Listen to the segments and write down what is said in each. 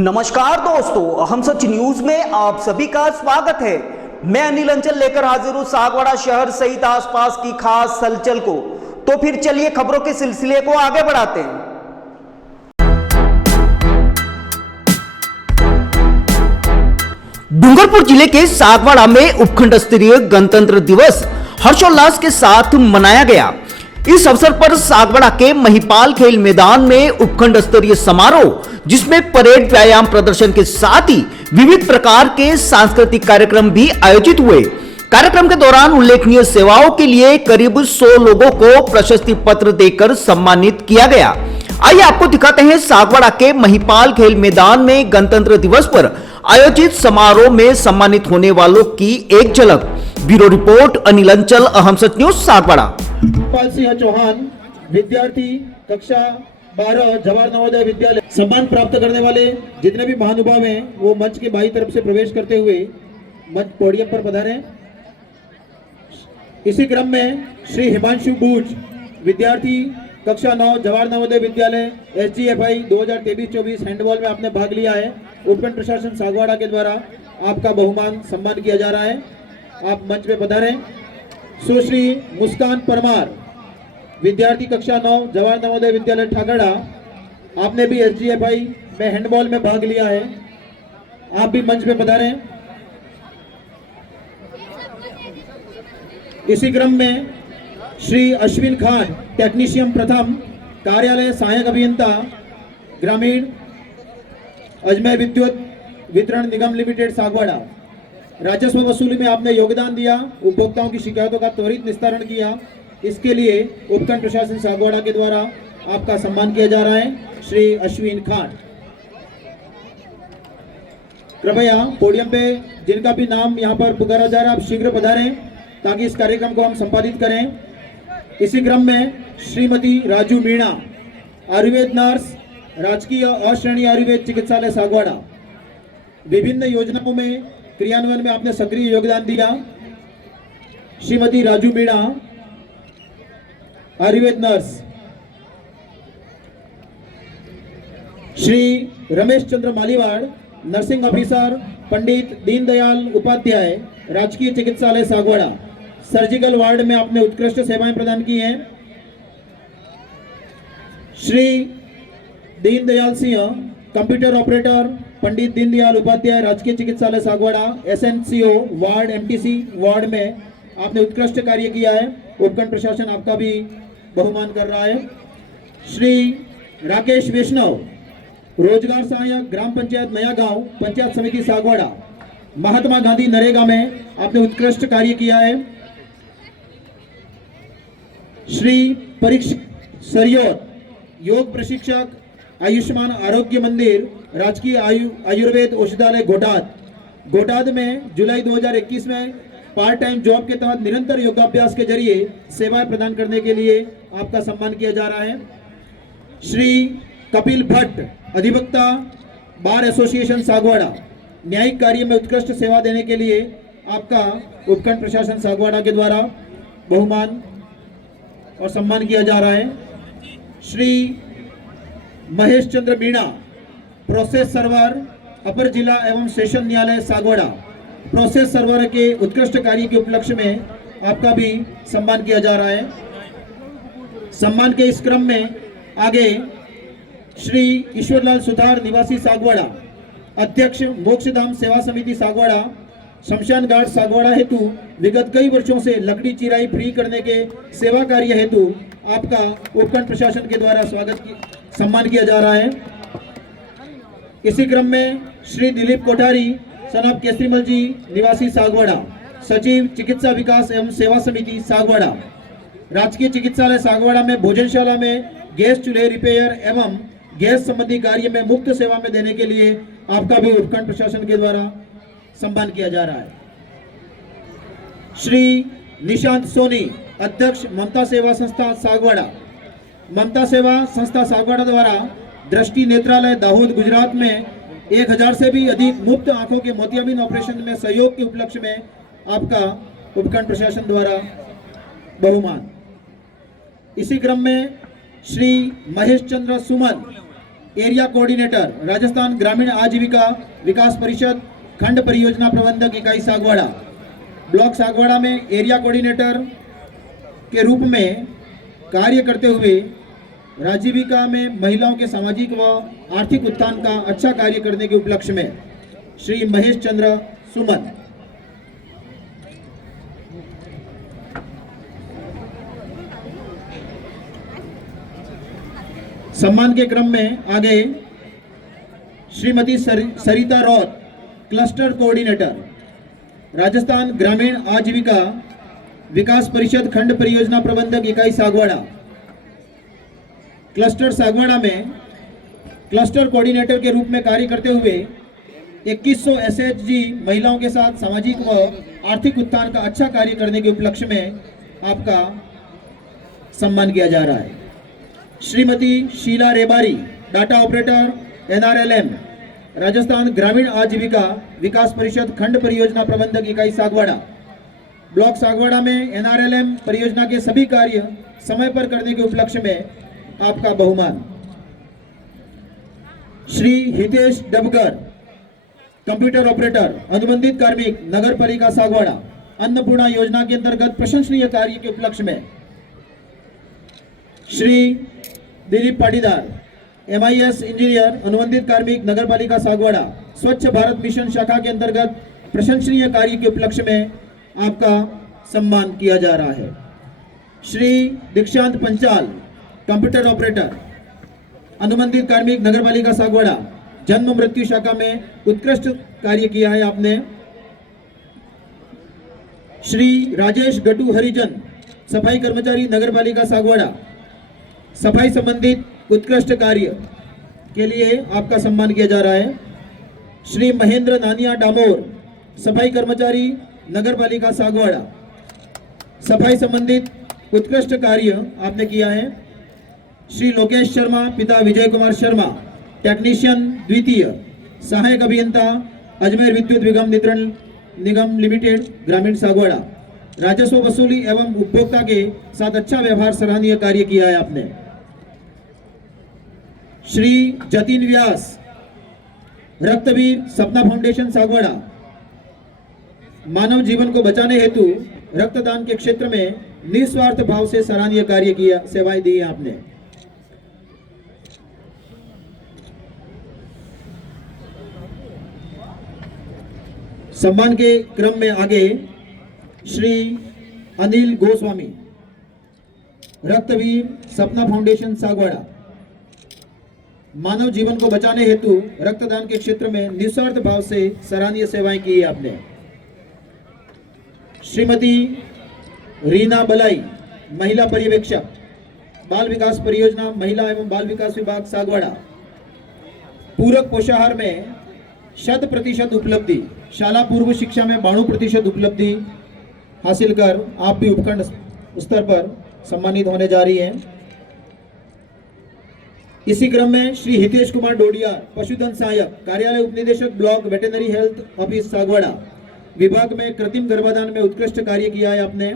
नमस्कार दोस्तों, हम सच न्यूज में आप सभी का स्वागत है। मैं अनिल अंचल लेकर हाजिर हूं सागवाड़ा शहर सहित आसपास की खास हलचल को। तो फिर चलिए खबरों के सिलसिले को आगे बढ़ाते हैं। डूंगरपुर जिले के सागवाड़ा में उपखंड स्तरीय गणतंत्र दिवस हर्षोल्लास के साथ मनाया गया। इस अवसर पर सागवाड़ा के महिपाल खेल मैदान में उपखंड स्तरीय समारोह, जिसमें परेड, व्यायाम प्रदर्शन के साथ ही विविध प्रकार के सांस्कृतिक कार्यक्रम भी आयोजित हुए। कार्यक्रम के दौरान उल्लेखनीय सेवाओं के लिए करीब 100 लोगों को प्रशस्ति पत्र देकर सम्मानित किया गया। आइए आपको दिखाते हैं सागवाड़ा के महिपाल खेल मैदान में गणतंत्र दिवस पर आयोजित समारोह में सम्मानित होने वालों की एक झलक। ब्यूरो रिपोर्ट अनिल अंचल, अहम सच न्यूज सागवाड़ा। पाल सिंह चौहान, विद्यार्थी कक्षा 12 जवाहर नवोदय विद्यालय। सम्मान प्राप्त करने वाले जितने भी महानुभाव हैं वो मंच के बाई तरफ से प्रवेश करते हुए मंच पोडियम पर पधारें। इसी क्रम में श्री हिमांशु बूज, विद्यार्थी कक्षा 9 जवाहर नवोदय विद्यालय, SGFI 2023-24 हैंडबॉल में आपने भाग लिया है। उपखंड प्रशासन सागवाड़ा के द्वारा आपका बहुमान सम्मान किया जा रहा है। आप मंच पे पधारें। सुश्री मुस्कान परमार, विद्यार्थी कक्षा 9 जवाहर नवोदय विद्यालय ठाकड़ा, आपने भी SGFI में हैंडबॉल में भाग लिया है। आप भी मंच पे पधारें। इसी क्रम में श्री अश्विन खान, टेक्नीशियन प्रथम, कार्यालय सहायक अभियंता, ग्रामीण, अजमेर विद्युत वितरण निगम लिमिटेड सागवाड़ा। राजस्व वसूली में आपने योगदान दिया, उपभोक्ताओं की शिकायतों का त्वरित निस्तारण किया। इसके लिए उपखंड प्रशासन सागवाड़ा के द्वारा आपका सम्मान किया जा रहा है। श्री अश्विन खान, कृपया पोडियम पे जिनका भी नाम यहाँ पर पुकारा जा रहा है आप शीघ्र पधारें ताकि इस कार्यक्रम को हम संपादित करें। इसी क्रम में श्रीमती राजू मीणा, आयुर्वेद नर्स, राजकीय अश्रेणी आयुर्वेद चिकित्सालय सागवाड़ा। विभिन्न योजनाओं में क्रियान्वयन में आपने सक्रिय योगदान दिया। Shrimati Raju Meena, Ayurveda nurse. Shri Ramesh Chandra मालीवाड़, nursing officer, Pandit Deendayal Upadhyay राजकीय चिकित्सालय सागवाड़ा। सर्जिकल वार्ड में आपने उत्कृष्ट सेवाएं प्रदान की हैं। श्री दीनदयाल सिंह, कंप्यूटर ऑपरेटर, पंडित दीनदयाल उपाध्याय राजकीय चिकित्सालय Sagwara, SNCO ward, MTC ward में आपने उत्कृष्ट कार्य किया है। उपखंड प्रशासन आपका भी बहुमान कर रहा है। श्री राकेश वैष्णव, रोजगार सहायक, ग्राम पंचायत नया गांव, पंचायत समिति सागवाड़ा। महात्मा गांधी नरेगा में आपने उत्कृष्ट कार्य किया है। श्री परीक्षित सरयोत, योग प्रशिक्षक, आयुष्मान आरोग्य मंदिर, राजकीय आयुर्वेद औषधालय घोटाद में जुलाई 2021 में पार्ट टाइम जॉब के तहत निरंतर योगाभ्यास के जरिए सेवाएं प्रदान करने के लिए आपका सम्मान किया जा रहा है। श्री कपिल भट्ट, अधिवक्ता, बार एसोसिएशन सागवाड़ा, न्यायिक कार्य में उत्कृष्ट सेवा देने के लिए आपका उपखंड प्रशासन सागवाड़ा के द्वारा बहुमान और सम्मान किया जा रहा है। श्री महेश चंद्र मीणा, प्रोसेस सर्वर, अपर जिला एवं सेशन न्यायालय सागवाड़ा। प्रोसेस सर्वर के उत्कृष्ट कार्य के उपलक्ष्य में आपका भी सम्मान किया जा रहा है। सम्मान के इस क्रम में आगे श्री ईश्वरलाल सुथार, निवासी सागवाड़ा, अध्यक्ष मोक्षधाम सेवा समिति सागवाड़ा, शमशान घाट सागवाड़ा हेतु विगत कई वर्षों से लकड़ी चिराई फ्री करने के सेवा कार्य हेतु आपका उपखंड प्रशासन के द्वारा सम्मान किया जा रहा है। इसी क्रम में श्री दिलीप कोठारी, सन ऑफ केसरीमल जी, निवासी सागवाड़ा, सचिव चिकित्सा विकास एवं सेवा समिति सागवाड़ा। राजकीय चिकित्सालय सागवाड़ा में भोजनशाला में गैस चूल्हे रिपेयर एवं गैस संबंधी कार्य में मुफ्त सेवा में देने के लिए आपका भी उपखंड प्रशासन के द्वारा सम्मान किया जा रहा है। श्री निशांत सोनी, अध्यक्ष ममता सेवा संस्था सागवाड़ा। ममता सेवा संस्था सागवाड़ा द्वारा दृष्टि नेत्रालय दाहोद गुजरात में 1000 से भी अधिक मुफ्त आंखों के मोतियाबिंद ऑपरेशन में सहयोग के उपलक्ष्य में आपका उपखंड प्रशासन द्वारा बहुमान। इसी क्रम में श्री महेश चंद्र सुमन, एरिया कोऑर्डिनेटर, राजस्थान ग्रामीण आजीविका विकास परिषद खंड परियोजना प्रबंधक इकाई सागवाड़ा, ब्लॉक सागवाड़ा में एरिया कोऑर्डिनेटर के रूप में कार्य करते हुए आजीविका में महिलाओं के सामाजिक व आर्थिक उत्थान का अच्छा कार्य करने के उपलक्ष्य में श्री महेश चंद्र सुमन। सम्मान के क्रम में आगे श्रीमती सरिता रौत, क्लस्टर कोऑर्डिनेटर, राजस्थान ग्रामीण आजीविका विकास परिषद खंड परियोजना प्रबंधक इकाई सागवाड़ा, क्लस्टर सागवाड़ा में क्लस्टर कोऑर्डिनेटर के रूप में कार्य करते हुए 2100 एसएचजी महिलाओं के साथ सामाजिक व आर्थिक उत्थान का अच्छा कार्य करने के उपलक्ष्य में आपका सम्मान किया जा रहा है। Shrimati Sheela Rebari, data operator, NRLM, Rajasthan Grameen Aajeevika विकास परिषद खंड परियोजना प्रबंधक इकाई सागवाड़ा, ब्लॉक सागवाड़ा में NRLM परियोजना के सभी कार्य समय पर करने के उपलक्ष्य में आपका बहुमान। श्री हितेश डबगर, कंप्यूटर ऑपरेटर, अनुबंधित कार्मिक, नगर पालिका सागवाड़ा, अन्नपूर्णा योजना के अंतर्गत प्रशंसनीय कार्य के उपलक्ष्य में श्री दिलीप पाटीदार, MIS इंजीनियर, अनुबंधित कार्मिक, नगर पालिका सागवाड़ा, स्वच्छ भारत मिशन शाखा के अंतर्गत प्रशंसनीय कार्य के उपलक्ष्य में आपका सम्मान किया जा रहा है। श्री दीक्षांत पंचाल, कंप्यूटर ऑपरेटर, अनुबंधित कार्मिक, नगर पालिका सागवाड़ा, जन्म मृत्यु शाखा में उत्कृष्ट कार्य किया है आपने। श्री राजेश गटू हरिजन, सफाई कर्मचारी, नगर पालिका सागवाड़ा, सफाई संबंधित उत्कृष्ट कार्य के लिए आपका सम्मान किया जा रहा है। श्री महेंद्र नानिया डामोर, सफाई कर्मचारी, नगर पालिका सागवाड़ा, सफाई संबंधित उत्कृष्ट कार्य आपने किया है। श्री लोकेश शर्मा, पिता विजय कुमार शर्मा, टेक्नीशियन द्वितीय, सहायक अभियंता, अजमेर विद्युत वितरण निगम लिमिटेड, ग्रामीण सागवाड़ा, राजस्व वसूली एवं उपभोक्ता के साथ अच्छा व्यवहार, सराहनीय कार्य किया है आपने। श्री जतिन व्यास, रक्तवीर, सपना फाउंडेशन सागवाड़ा, मानव जीवन को बचाने हेतु रक्तदान के क्षेत्र में निस्वार्थ भाव से सराहनीय कार्य किया, सेवाएं दी हैं आपने। सम्मान के क्रम में आगे श्री अनिल गोस्वामी, रक्तवीर, सपना फाउंडेशन सागवाड़ा, मानव जीवन को बचाने हेतु रक्तदान के क्षेत्र में निस्वार्थ भाव से सराहनीय सेवाएं की है आपने। श्रीमती रीना बलाई, महिला पर्यवेक्षक, बाल विकास परियोजना, महिला एवं बाल विकास विभाग सागवाड़ा, पूरक पोषाहार में 100% उपलब्धि, शाला पूर्व शिक्षा में 92% उपलब्धि हासिल कर आप भी उपखंड स्तर पर सम्मानित होने जा रही हैं। इसी क्रम में श्री हितेश कुमार डोडिया, पशुधन सहायक, कार्यालय उपनिदेशक, block veterinary health office Sagwara, विभाग में कृत्रिम गर्भाधान में उत्कृष्ट कार्य किया है आपने।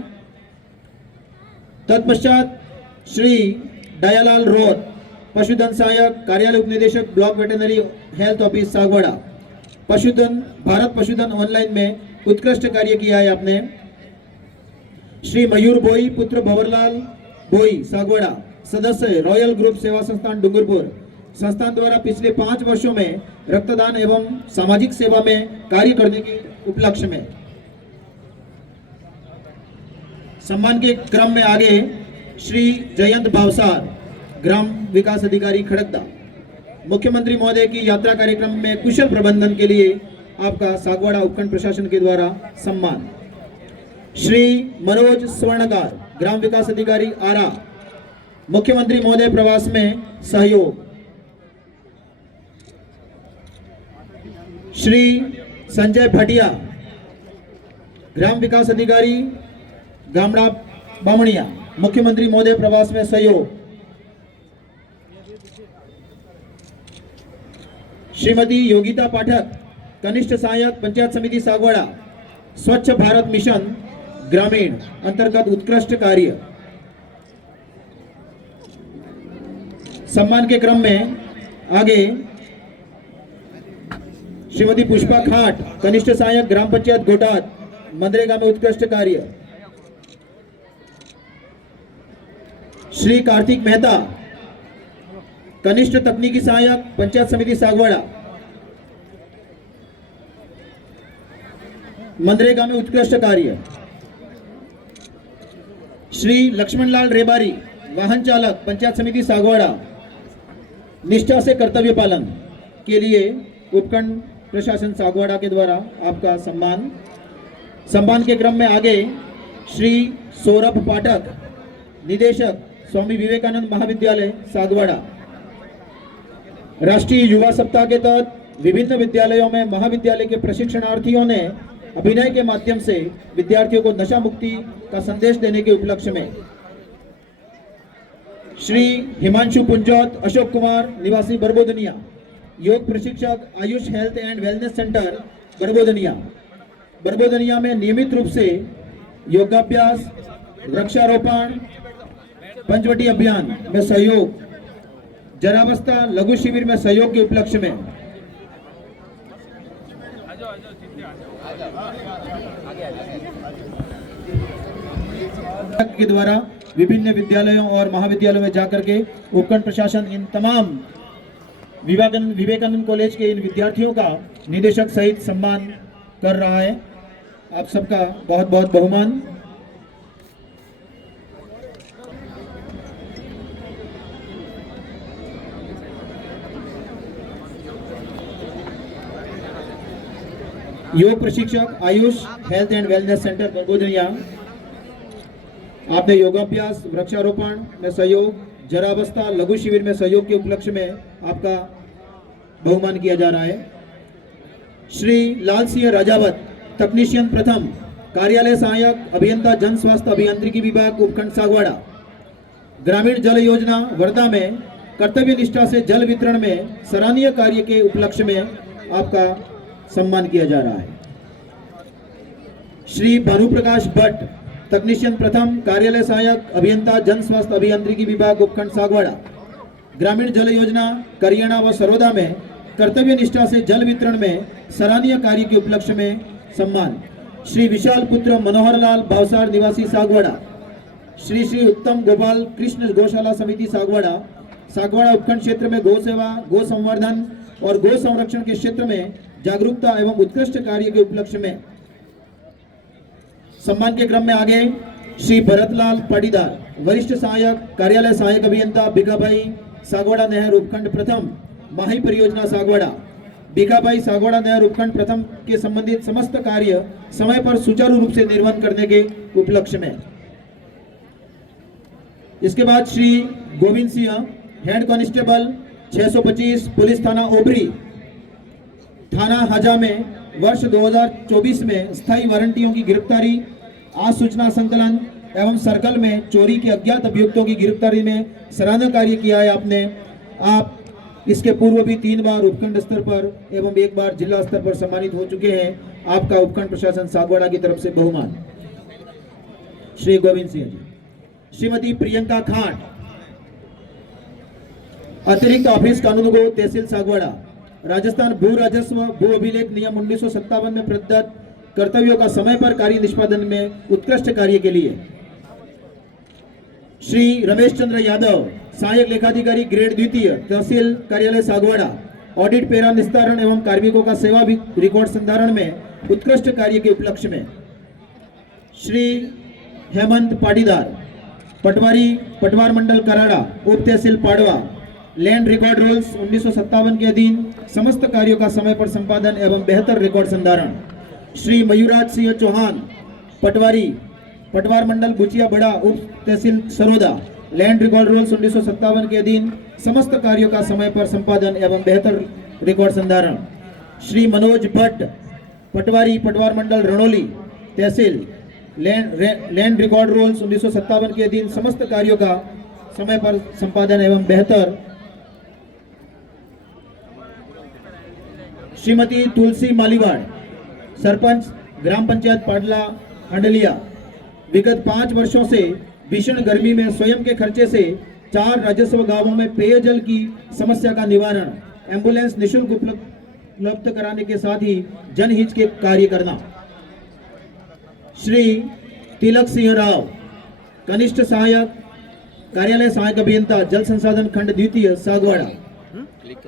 तत्पश्चात श्री दयालाल रोत, पशुधन सहायक, कार्यालय उपनिदेशक, block veterinary health office Sagwara, पशुधन भारत पशुधन ऑनलाइन में उत्कृष्ट कार्य किया है आपने। श्री मयूर बोई, पुत्र भंवरलाल बोई, सागवाड़ा, सदस्य, रॉयल ग्रुप सेवा संस्थान डूंगरपुर, संस्थान द्वारा पिछले 5 वर्षों में रक्तदान एवं सामाजिक सेवा में कार्य करने के उपलक्ष्य में। सम्मान के क्रम में आगे श्री जयंत भावसार, ग्राम विकास अधिकारी खड़गदा, मुख्यमंत्री महोदय की यात्रा कार्यक्रम में कुशल प्रबंधन के लिए आपका सागवाड़ा उपखंड प्रशासन के द्वारा सम्मान। श्री मनोज स्वर्णकार, ग्राम विकास अधिकारी आरा, मुख्यमंत्री महोदय प्रवास में सहयोग। श्री संजय भाटिया, ग्राम विकास अधिकारी गामड़ा बामणिया, मुख्यमंत्री महोदय प्रवास में सहयोग। श्रीमती योगिता पाठक, कनिष्ठ सहायक पंचायत समिति सागवाड़ा, स्वच्छ भारत मिशन ग्रामीण अंतर्गत उत्कृष्ट कार्य। सम्मान के क्रम में आगे श्रीमती पुष्पा खाट, कनिष्ठ सहायक ग्राम पंचायत गोटाद, मनरेगा में उत्कृष्ट कार्य। श्री कार्तिक मेहता, कनिष्ठ तकनीकी सहायक पंचायत समिति सागवाड़ा, मनरेगा में उत्कृष्ट कार्य। श्री लक्ष्मणलाल रेबारी, वाहन चालक पंचायत समिति सागवाड़ा, निष्ठा से कर्तव्य पालन के लिए उपखंड प्रशासन सागवाड़ा के द्वारा आपका सम्मान। सम्मान के क्रम में आगे श्री सौरभ पाठक, निदेशक स्वामी विवेकानंद महाविद्यालय सागवाड़ा। राष्ट्रीय युवा सप्ताह के तहत विभिन्न विद्यालयों में महाविद्यालय के प्रशिक्षणार्थियों ने अभिनय के माध्यम से विद्यार्थियों को नशा मुक्ति का संदेश देने के उपलक्ष्य में श्री हिमांशु पुंजौत अशोक कुमार, निवासी बरबोदनिया, योग प्रशिक्षक Ayush health and wellness centre Barbodaniya में नियमित रूप से योगाभ्यास, वृक्षारोपण, पंचवटी अभियान में सहयोग, जरावस्था लघु शिविर में सहयोग के उपलक्ष्य में के द्वारा विभिन्न विद्यालयों और महाविद्यालयों में जाकर के उपखंड प्रशासन इन तमाम विवेकानंद कॉलेज के इन विद्यार्थियों का निदेशक सहित सम्मान कर रहा है। आप सबका बहुत बहुत बहुमान। योग प्रशिक्षक Ayush health and wellness centre Barbodaniya, आपने योगाभ्यास, वृक्षारोपण में सहयोग, जरावस्था लघु शिविर में सहयोग के उपलक्ष्य में आपका बहुमान किया जा रहा है। श्री लाल सिंह राजावत, तकनीशियन प्रथम, कार्यालय सहायक अभियंता जन स्वास्थ्य अभियांत्रिकी विभाग उपखंड सागवाड़ा, ग्रामीण जल योजना वर्धा में कर्तव्य निष्ठा से जल वितरण में सराहनीय कार्य के उपलक्ष्य में आपका सम्मान किया जा रहा है। श्री भानुप्रकाश भट्ट, तकनीशियन प्रथम, कार्यालय सहायक अभियंता जन स्वास्थ्य अभियांत्रिकी विभाग उपखंड सागवाड़ा, ग्रामीण जल योजना करियाना व सरोदा में कर्तव्य निष्ठा से जल वितरण में सराहनीय कार्य के उपलक्ष्य में सम्मान। श्री विशाल पुत्र मनोहर लाल भावसार, निवासी सागवाड़ा, श्री श्री उत्तम गोपाल कृष्ण गौशाला समिति सागवाड़ा, सागवाड़ा उपखंड क्षेत्र में गौ सेवा, गौ संवर्धन और गौ संरक्षण के क्षेत्र में जागरूकता एवं उत्कृष्ट कार्य के उपलक्ष्य में सम्मान के क्रम में आगे श्री भरतलाल पाटीदार, वरिष्ठ सहायक कार्यालय सहायक अभियंता भिकाभाई सागवाड़ा नहर उपखंड प्रथम, माही परियोजना सागवाड़ा, भिकाभाई सागवाड़ा नहर उपखंड प्रथम के संबंधित समस्त कार्य समय पर सुचारू रूप से निर्वहन करने के उपलक्ष्य में। इसके बाद Shri Govind Singh, head constable 625 police थाना ओबरी, थाना हजा में वर्ष 2024 में स्थायी वारंटियों की गिरफ्तारी, आज सूचना संकलन एवं सर्कल में चोरी के अज्ञात अभियुक्तों की गिरफ्तारी में सराहनीय कार्य किया है आपने। आप इसके पूर्व भी 3 बार उपखंड स्तर पर एवं 1 बार जिला स्तर पर सम्मानित हो चुके हैं। आपका उपखंड प्रशासन सागवाड़ा की तरफ से बहुमान। श्री गोविंद सिंह जी। श्रीमती प्रियंका खाट, अतिरिक्त ऑफिस कानूनगो तहसील सागवाड़ा, राजस्थान भू राजस्व भू अभिलेख नियम 1957 में प्रदत्त कर्तव्यों का समय पर कार्य निष्पादन में उत्कृष्ट कार्य के लिए। श्री रमेश चंद्र यादव, सहायक लेखाधिकारी ग्रेड द्वितीय, तहसील कार्यालय सागवाड़ा, ऑडिट पेरा निस्तारण एवं कार्मिकों का सेवा रिकॉर्ड संधारण में उत्कृष्ट कार्य के उपलक्ष्य में। श्री हेमंत पाटीदार, पटवारी पटवार मंडल कराड़ा, उप तहसील पाड़वा, लैंड रिकॉर्ड रूल्स 1957 के अधीन समस्त कार्यों का समय पर संपादन एवं बेहतर रिकॉर्ड संधारण। श्री मयूराज सिंह चौहान, पटवारी पटवार मंडल बुचिया बड़ा, उप तहसील सरोदा, लैंड रिकॉर्ड रूल्स 1957 के अधीन समस्त कार्यों का समय पर संपादन एवं बेहतर रिकॉर्ड संधारण। श्री मनोज भट्ट, पटवारी पटवार मंडल रणोली, तहसील लैंड रिकॉर्ड रूल्स 1957 के अधीन समस्त कार्यों का समय पर संपादन एवं बेहतर। श्रीमती तुलसी मालीवाड़, सरपंच ग्राम पंचायत पाडला हंडलिया, विगत 5 वर्षों से भीषण गर्मी में स्वयं के खर्चे से 4 राजस्व गांवों में पेयजल की समस्या का निवारण, एम्बुलेंस निःशुल्क उपलब्ध कराने के साथ ही जनहित के कार्य करना। श्री तिलक सिंह राव, कनिष्ठ सहायक कार्यालय सहायक अभियंता जल संसाधन खंड द्वितीय सागवाड़ा,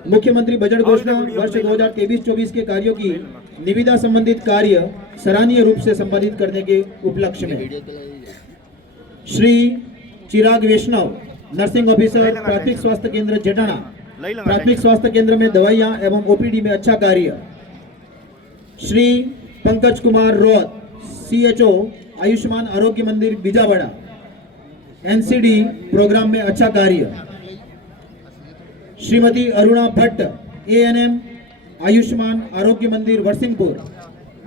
मुख्यमंत्री बजट घोषणा वर्ष 2023-24 के कार्यों की निविदा संबंधित कार्य सराहनीय रूप से संपादित करने के उपलक्ष्य में। श्री चिराग वैष्णव, नर्सिंग ऑफिसर, प्राथमिक स्वास्थ्य केंद्र जटाना, प्राथमिक स्वास्थ्य केंद्र में दवाइयां एवं ओपीडी में अच्छा कार्य। श्री पंकज कुमार रोत, CHO, आयुष्मान आरोग्य मंदिर बीजावाड़ा, NCD प्रोग्राम में अच्छा कार्य। Shrimati Aruna Bhatt, ANM, Ayushman Arogya Mandir Varsingpur,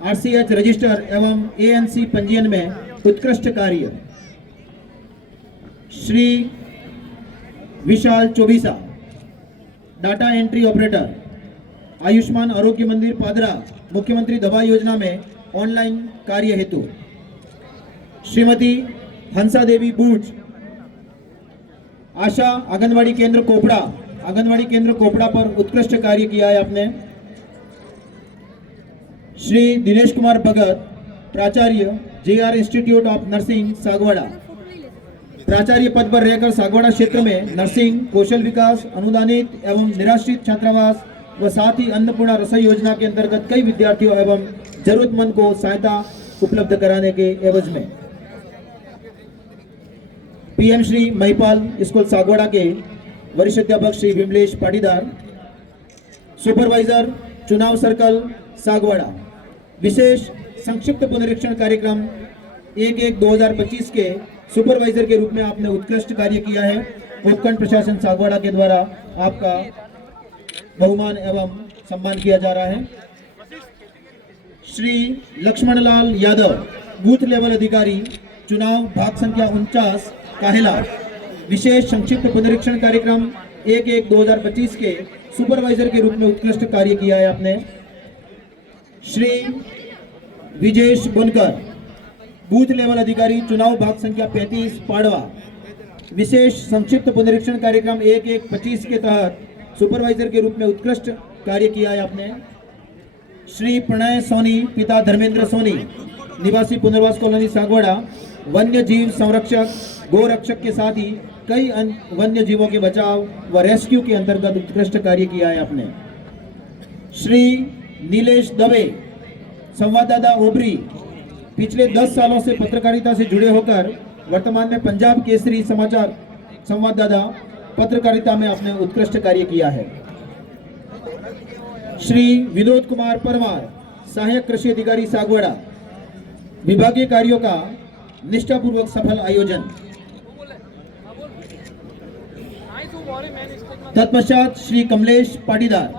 RCH register एवं ANC पंजीयन में उत्कृष्ट कार्य। Shri Vishal Chaubisa, data entry operator, Ayushman Arogya Mandir पादरा, मुख्यमंत्री दवा योजना में ऑनलाइन कार्य हेतु। श्रीमती हंसा देवी बूच, आशा आंगनवाड़ी केंद्र कोपड़ा, आंगनवाड़ी केंद्र कोपड़ा पर उत्कृष्ट कार्य किया है आपने। श्री दिनेश कुमार भगत, प्राचार्य, JR institute of nursing Sagwara, प्राचार्य पद पर रहकर सागवाड़ा क्षेत्र में नर्सिंग, कौशल विकास, अनुदानित एवं निराश्रित छात्रावास व साथ ही अन्नपूर्णा रसोई योजना के अंतर्गत कई विद्यार्थियों एवं जरूरतमंद को सहायता उपलब्ध कराने के एवज में। PM श्री महिपाल स्कूल सागवाड़ा के वरिष्ठ अध्यापक श्री विमलेश पाटीदार, सुपरवाइजर चुनाव सर्कल सागवाड़ा, विशेष संक्षिप्त पुनरीक्षण कार्यक्रम 1/1/2025 के सुपरवाइजर के रूप में आपने उत्कृष्ट कार्य किया है। उपखंड प्रशासन सागवाड़ा के द्वारा आपका बहुमान एवं सम्मान किया जा रहा है। श्री लक्ष्मण लाल यादव, बूथ लेवल अधिकारी, चुनाव भाग संख्या 49 काहेला, विशेष संक्षिप्त पुनरीक्षण कार्यक्रम 1/1/2025 के सुपरवाइजर के रूप में उत्कृष्ट कार्य किया है आपने। श्री विजेश बुनकर, बूथ लेवल अधिकारी, चुनाव भाग संख्या 35 पाड़वा, विशेष संक्षिप्त पुनरीक्षण कार्यक्रम 1/1/25 के तहत सुपरवाइजर के रूप में उत्कृष्ट कार्य किया है आपने। श्री प्रणय सोनी, पिता धर्मेंद्र सोनी, निवासी पुनर्वास कॉलोनी सागवाड़ा, वन्य जीव संरक्षक, गौ रक्षक के साथ ही कई वन्य जीवों के बचाव व रेस्क्यू के अंतर्गत उत्कृष्ट कार्य किया है आपने। श्री नीलेश दवे, संवाददाता ओबरी, पिछले 10 सालों से पत्रकारिता से जुड़े होकर वर्तमान में पंजाब केसरी समाचार संवाददाता पत्रकारिता में आपने उत्कृष्ट कार्य किया है। श्री विनोद कुमार परमार, सहायक कृषि अधिकारी सागवाड़ा, विभागीय कार्यों का निष्ठापूर्वक सफल आयोजन। तत्पश्चात श्री कमलेश पाटीदार,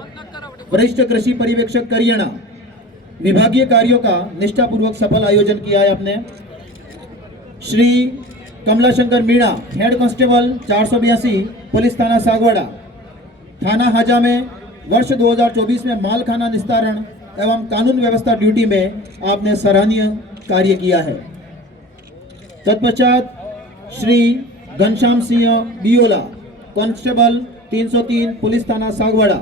वरिष्ठ कृषि पर्यवेक्षक करियाना, विभागीय कार्यों का निष्ठापूर्वक सफल आयोजन किया है आपने। Shri Kamalashankar Meena, head constable 482 police थाना सागवाड़ा, थाना हाजा में वर्ष 2024 में मालखाना निस्तारण एवं कानून व्यवस्था ड्यूटी में आपने सराहनीय कार्य किया है। तत्पश्चात श्री घनश्याम सिंह बियोला, कांस्टेबल 303 पुलिस थाना सागवाड़ा,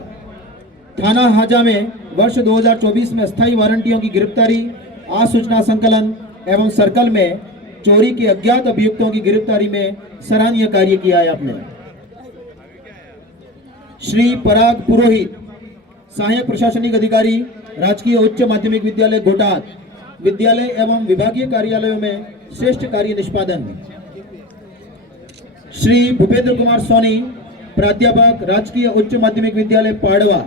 थाना हाजा में वर्ष 2024 में स्थायी वारंटियों की गिरफ्तारी, आसूचना संकलन एवं सर्कल में चोरी के अज्ञात अभियुक्तों की गिरफ्तारी में सराहनीय कार्य किया है आपने। श्री पराग पुरोहित, सहायक प्रशासनिक अधिकारी, राजकीय उच्च माध्यमिक विद्यालय घोटात, विद्यालय एवं विभागीय कार्यालयों में श्रेष्ठ कार्य निष्पादन। श्री भूपेंद्र कुमार सोनी, प्राध्यापक, राजकीय उच्च माध्यमिक विद्यालय पाड़वा,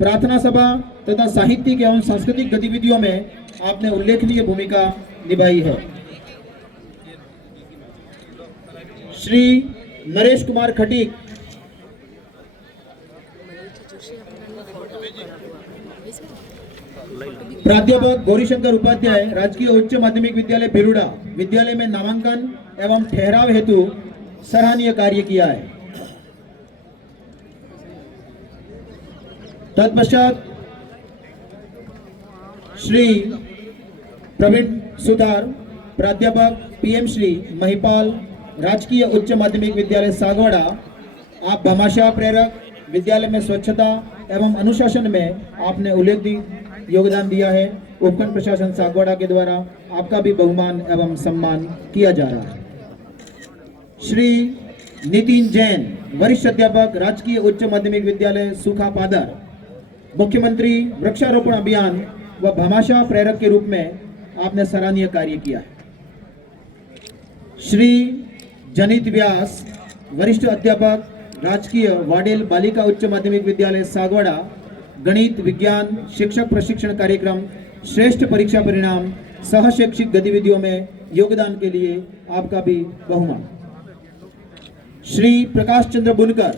प्रार्थना सभा तथा साहित्यिक एवं सांस्कृतिक गतिविधियों में आपने उल्लेखनीय भूमिका निभाई है। श्री नरेश कुमार खटीक, प्राध्यापक गौरीशंकर उपाध्याय, राजकीय उच्च माध्यमिक विद्यालय भिरुड़ा, विद्यालय में नामांकन एवं ठहराव हेतु सराहनीय कार्य किया है। तत्पश्चात श्री प्रवीण सुतार, प्राध्यापक पीएम श्री महिपाल, राजकीय उच्च माध्यमिक विद्यालय सागवाड़ा, आप भामाशाह प्रेरक, विद्यालय में स्वच्छता एवं अनुशासन में आपने उल्लेखनीय योगदान दिया है। उपखंड प्रशासन सागवाड़ा के द्वारा आपका भी बहुमान एवं सम्मान किया जा रहा है। श्री नितिन जैन, वरिष्ठ अध्यापक, राजकीय उच्च माध्यमिक विद्यालय सूखा पादर, मुख्यमंत्री वृक्षारोपण अभियान व भामाशाह प्रेरक के रूप में आपने सराहनीय कार्य किया है। श्री जनित व्यास, वरिष्ठ अध्यापक, राजकीय वाडेल बालिका उच्च माध्यमिक विद्यालय सागवाड़ा, गणित विज्ञान शिक्षक प्रशिक्षण कार्यक्रम, श्रेष्ठ परीक्षा परिणाम, सह शैक्षिक गतिविधियों में योगदान के लिए आपका भी बहुमान। श्री प्रकाश चंद्र बुनकर,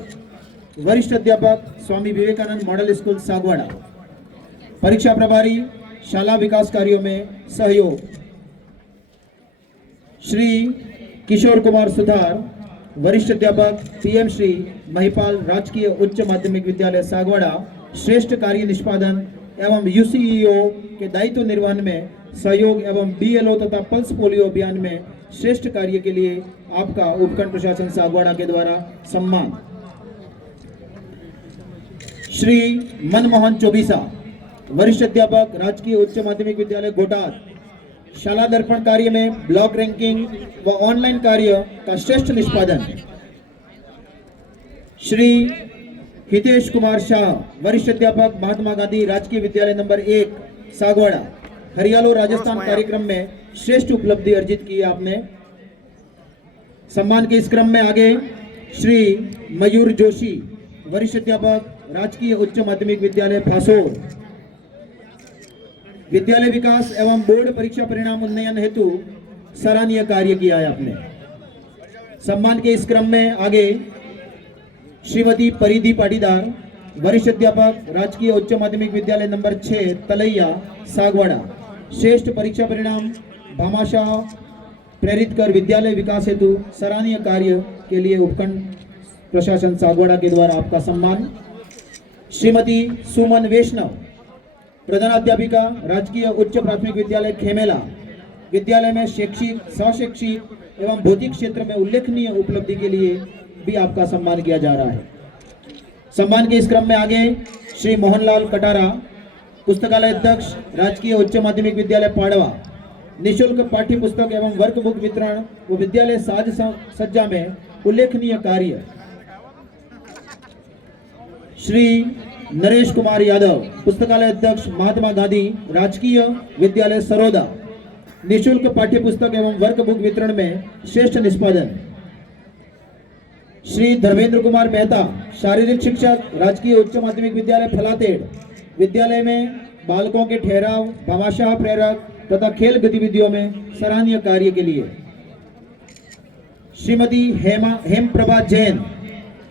वरिष्ठ अध्यापक, स्वामी विवेकानंद मॉडल स्कूल सागवाड़ा, परीक्षा प्रभारी, शाला विकास कार्यों में सहयोग। श्री किशोर कुमार सुधार, वरिष्ठ अध्यापक, पीएम श्री महिपाल, राजकीय उच्च माध्यमिक विद्यालय सागवाड़ा, श्रेष्ठ कार्य निष्पादन एवं यूसीईओ के दायित्व निर्वहन में सहयोग एवं बीएलओ तथा पल्स पोलियो अभियान में श्रेष्ठ कार्य के लिए आपका उपखंड प्रशासन सागवाड़ा के द्वारा सम्मान। श्री मनमोहन चौबीसा, वरिष्ठ अध्यापक, राजकीय उच्च माध्यमिक विद्यालय गोटाद, शाला दर्पण कार्य में ब्लॉक रैंकिंग व ऑनलाइन कार्य का श्रेष्ठ निष्पादन। श्री हितेश कुमार शाह, वरिष्ठ अध्यापक, महात्मा गांधी राजकीय विद्यालय नंबर 1 सागवाड़ा, हरियालो राजस्थान कार्यक्रम में श्रेष्ठ उपलब्धि अर्जित की आपने। सम्मान के इस क्रम में आगे श्री मयूर जोशी, वरिष्ठ अध्यापक, राजकीय उच्च माध्यमिक विद्यालय भासोर, विद्यालय विकास एवं बोर्ड परीक्षा परिणाम उन्नयन हेतु सराहनीय कार्य किया है आपने। सम्मान के इस क्रम में आगे श्रीमती परिधि पाटीदार, वरिष्ठ अध्यापक, राजकीय उच्च माध्यमिक विद्यालय नंबर 6 तलैया सागवाड़ा, श्रेष्ठ परीक्षा परिणाम भामाशाह प्रेरित कर विद्यालय विकास हेतु सराहनीय कार्य के लिए उपखंड प्रशासन सागवाड़ा के द्वारा आपका सम्मान। श्रीमती सुमन वैष्णव, प्रधानाध्यापिका, राजकीय उच्च प्राथमिक विद्यालय खेमेला, विद्यालय में शैक्षिक, सहशैक्षिक एवं भौतिक क्षेत्र में उल्लेखनीय उपलब्धि के लिए भी आपका सम्मान किया जा रहा है। सम्मान के इस क्रम में आगे श्री मोहनलाल कटारा, पुस्तकालय अध्यक्ष, राजकीय उच्च माध्यमिक विद्यालय पाड़वा, निःशुल्क पाठ्य पुस्तक एवं वर्क बुक वितरण व विद्यालय साज सज्जा में उल्लेखनीय कार्य। श्री नरेश कुमार यादव, पुस्तकालय अध्यक्ष, महात्मा गांधी राजकीय विद्यालय सरोदा, निःशुल्क पाठ्य पुस्तक एवं वर्क बुक वितरण में श्रेष्ठ निष्पादन। श्री धर्मेंद्र कुमार मेहता, शारीरिक शिक्षक, राजकीय उच्च माध्यमिक विद्यालय फलातेड़, विद्यालय में बालकों के ठहराव, भामाशाह प्रेरक तथा खेल गतिविधियों में सराहनीय कार्य के लिए। श्रीमती हेम प्रभा जैन,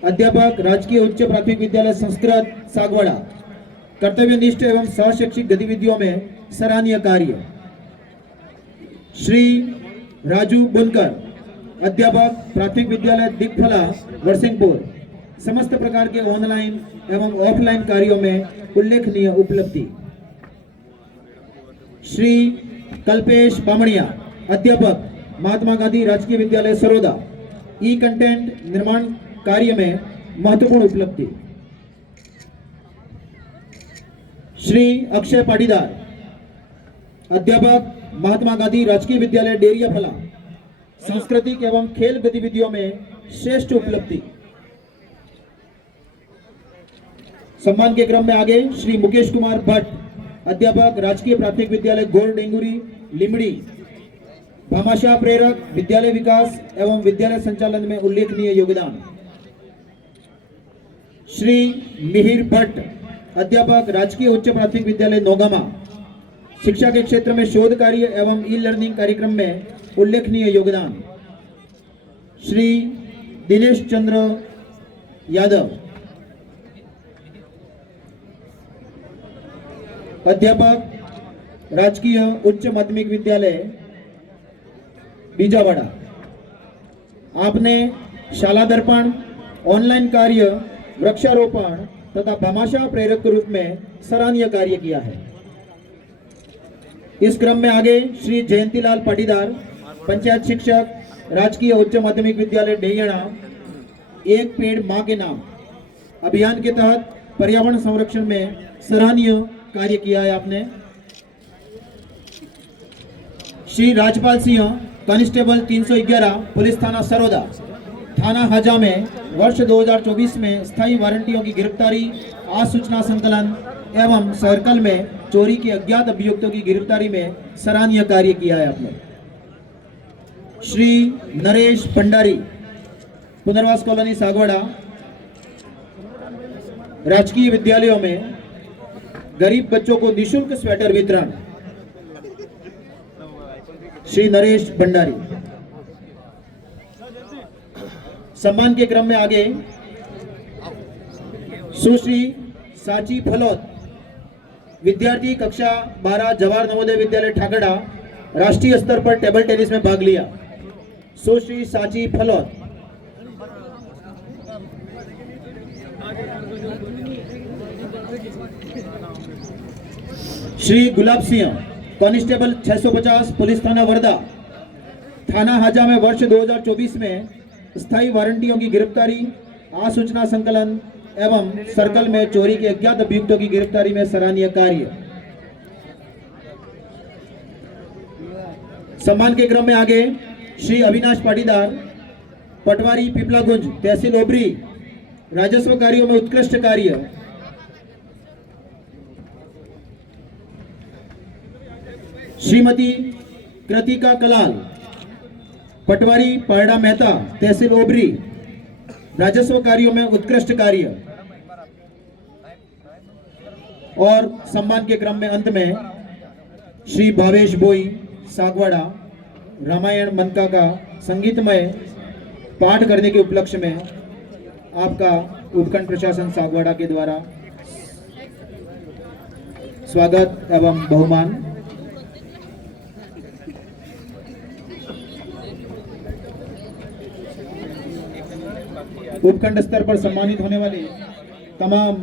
अध्यापक, राजकीय उच्च प्राथमिक विद्यालय संस्कृत सागवाड़ा, कर्तव्यनिष्ठ एवं सहशैक्षिक गतिविधियों में सराहनीय कार्य। श्री राजू बुनकर, अध्यापक, प्राथमिक विद्यालय दिगफला नरसिंहपुर, समस्त प्रकार के ऑनलाइन एवं ऑफलाइन कार्यों में उल्लेखनीय उपलब्धि। श्री कल्पेश बामणिया, अध्यापक, महात्मा गांधी राजकीय विद्यालय सरोदा, ई कंटेंट निर्माण कार्य में महत्वपूर्ण उपलब्धि। श्री अक्षय पाटीदार, अध्यापक, महात्मा गांधी राजकीय विद्यालय डेरियाफला, सांस्कृतिक एवं खेल गतिविधियों में श्रेष्ठ उपलब्धि। सम्मान के क्रम में आगे श्री मुकेश कुमार भट्ट, अध्यापक, राजकीय प्राथमिक विद्यालय गोर डेंगुरी लिमड़ी, भामाशाह प्रेरक, विद्यालय विकास एवं विद्यालय संचालन में उल्लेखनीय योगदान। श्री मिहिर भट्ट, अध्यापक, राजकीय उच्च प्राथमिक विद्यालय नौगामा, शिक्षा के क्षेत्र में शोध कार्य एवं ई लर्निंग कार्यक्रम में उल्लेखनीय योगदान। श्री दिनेश चंद्र यादव, अध्यापक, राजकीय उच्च माध्यमिक विद्यालय बीजावाड़ा। आपने शाला दर्पण, ऑनलाइन कार्य, वृक्षारोपण तथा भामाशाह प्रेरक के रूप में सराहनीय कार्य किया है। इस क्रम में आगे श्री जयंतीलाल पाटीदार, पंचायत शिक्षक, राजकीय उच्च माध्यमिक विद्यालय डेयणा, एक पेड़ मां के नाम अभियान के तहत पर्यावरण संरक्षण में सराहनीय कार्य किया है आपने। श्री राजपाल सिंह, कांस्टेबल 311, पुलिस थाना सरोदा, थाना हाजा में वर्ष 2024 में स्थायी वारंटियों की गिरफ्तारी, आसूचना संकलन एवं सर्कल में चोरी के अज्ञात अभियुक्तों की गिरफ्तारी में सराहनीय कार्य किया है आपने। श्री नरेश भंडारी, पुनर्वास कॉलोनी सागवाड़ा, राजकीय विद्यालयों में गरीब बच्चों को निःशुल्क स्वेटर वितरण, श्री नरेश भंडारी। सम्मान के क्रम में आगे सुश्री साची फलोत, विद्यार्थी कक्षा 12, जवाहर नवोदय विद्यालय ठाकड़ा, राष्ट्रीय स्तर पर टेबल टेनिस में भाग लिया। सुश्री साची फलोत। श्री गुलाब सिंह, कांस्टेबल 650, पुलिस थाना वर्धा, थाना हाजा में वर्ष 2024 में स्थायी वारंटियों की गिरफ्तारी, आसूचना संकलन एवं सर्कल में चोरी के अज्ञात अभियुक्तों की गिरफ्तारी में सराहनीय कार्य। सम्मान के क्रम में आगे श्री अविनाश पाटीदार, पटवारी पिपलागुंज, तहसील ओबरी, राजस्व कार्यों में उत्कृष्ट कार्य। श्रीमती कृतिका कलाल, पटवारी पारडा मेहता, तहसील ओबरी, राजस्व कार्यों में उत्कृष्ट कार्य। और सम्मान के क्रम में अंत में श्री भावेश बोई, सागवाड़ा, रामायण मनका का संगीतमय पाठ करने के उपलक्ष्य में आपका उपखंड प्रशासन सागवाड़ा के द्वारा स्वागत एवं बहुमान। उपखंड स्तर पर सम्मानित होने वाले तमाम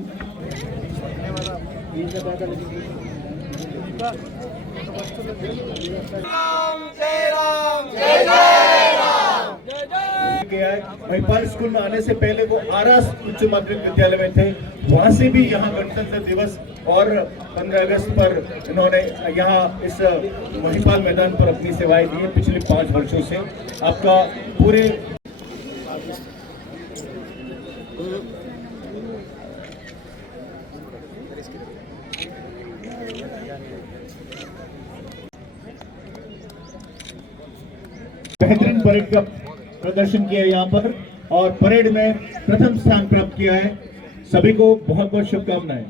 महिपाल स्कूल में आने से पहले वो आरास उच्च माध्यमिक विद्यालय में थे, वहां से भी यहाँ गणतंत्र दिवस और 15 अगस्त पर इन्होंने यहाँ इस महिपाल मैदान पर अपनी सेवाएं दी है पिछले 5 वर्षों से। आपका पूरे बेहतरीन परेड का प्रदर्शन किया यहाँ पर और परेड में प्रथम स्थान प्राप्त किया है। सभी को बहुत बहुत शुभकामनाएं।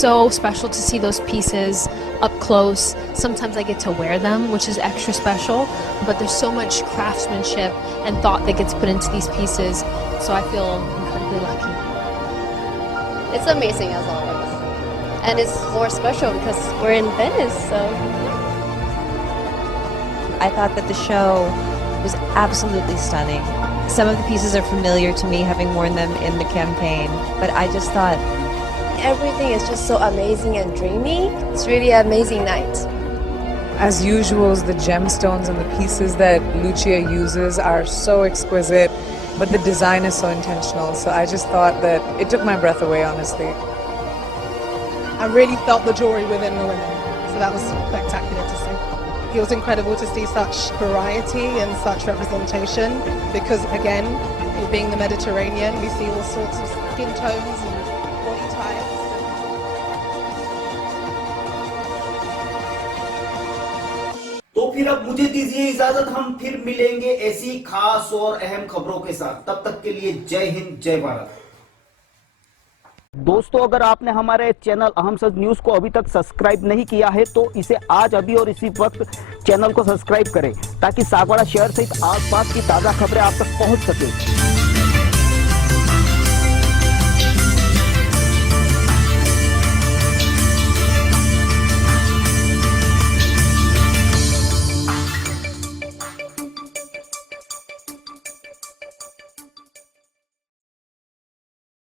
So special to see those pieces up close. Sometimes I get to wear them, which is extra special, but there's so much craftsmanship and thought that gets put into these pieces, so I feel incredibly lucky. It's amazing as always, and it's more special because we're in Venice, so. I thought that the show was absolutely stunning. Some of the pieces are familiar to me, having worn them in the campaign, but I just thought everything is just so amazing and dreamy. It's really an amazing night. As usual, the gemstones and the pieces that Lucia uses are so exquisite, but the design is so intentional. So I just thought that it took my breath away, honestly. I really felt the jewelry within the women. So that was spectacular to see. It was incredible to see such variety and such representation because, again, it being the Mediterranean, we see all sorts of skin tones and body types. तो फिर अब मुझे दीजिए इजाजत, हम फिर मिलेंगे ऐसी खास और अहम खबरों के साथ। तब तक के लिए जय हिंद, जय भारत। दोस्तों, अगर आपने हमारे चैनल अहम सच न्यूज को अभी तक सब्सक्राइब नहीं किया है तो इसे आज अभी और इसी वक्त चैनल को सब्सक्राइब करें ताकि सागवाड़ा शहर सहित आसपास की ताजा खबरें आप तक पहुंच सके।